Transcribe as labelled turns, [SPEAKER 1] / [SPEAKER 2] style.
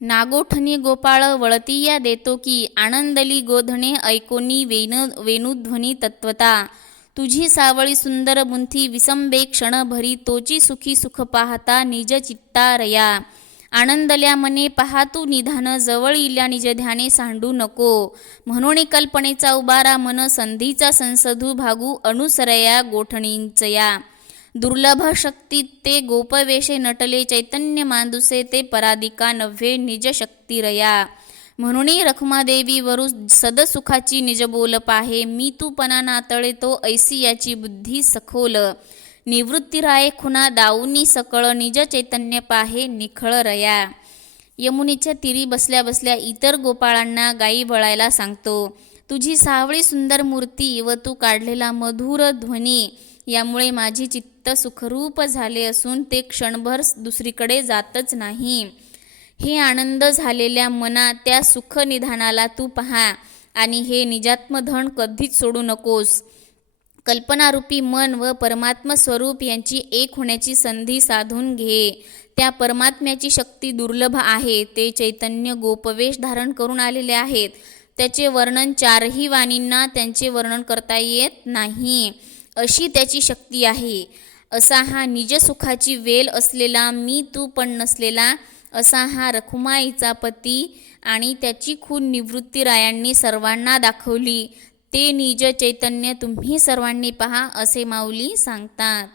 [SPEAKER 1] नागोठणी गोपाळ वळतीया देतो की आनंदली गोधणे ऐकोनी वेन वेणुध्वनी तत्वता. तुझी सावळी सुंदर बुंथी विसंबे क्षणभरी तोची सुखी सुख पाहता निज चित्ता रया. आनंदल्या मने पाहातू निधान जवळ इल्या निज ध्याने सांडू नको. म्हणून कल्पनेचा उबारा मन संधीचा संसधू भागू अनुसरया गोठणींचया. दुर्लभ शक्ती ते गोपवेशे नटले चैतन्य मांदुसे ते परादिका नव्हे निज शक्तिरया म्हणून रखुमादेवी वरु सदसुखाची निज बोल पाहे मी तू पणा नातळे तो ऐसी याची बुद्धी सखोल. निवृत्तीराये खुना दाऊनी सकळ निज चैतन्य पाहे निखळ रया. यमुनीच्या तिरी बसल्या बसल्या इतर गोपाळांना गायी वळायला सांगतो. तुझी सावळी सुंदर मूर्ती व तू काढलेला मधुर ध्वनी यामुळे माझी चित्त सुखरूप झाले असून ते क्षणभर दुसरीकडे जातच नाही. हे आनंद झालेल्या मना त्या सुख निधानाला तू पहा आणि हे निजात्मधन कधीच सोडू नकोस. कल्पनारूपी मन व परमात्म स्वरूप यांची एक होण्याची संधी साधून घे. त्या परमात्म्याची शक्ती दुर्लभ आहे ते चैतन्य गोपवेश धारण करून आलेले आहेत. त्याचे वर्णन चारही वाणींना त्यांचे वर्णन करता येत नाही. अशी त्याची शक्ती आहे. असा हा निजसुखाची वेल असलेला मी तू पण नसलेला असा हा रखुमाईचा पती आणि त्याची खून निवृत्ती रायांनी सर्वांना दाखवली. ते निज चैतन्य तुम्ही सर्वांनी पहा असे माऊली सांगतात.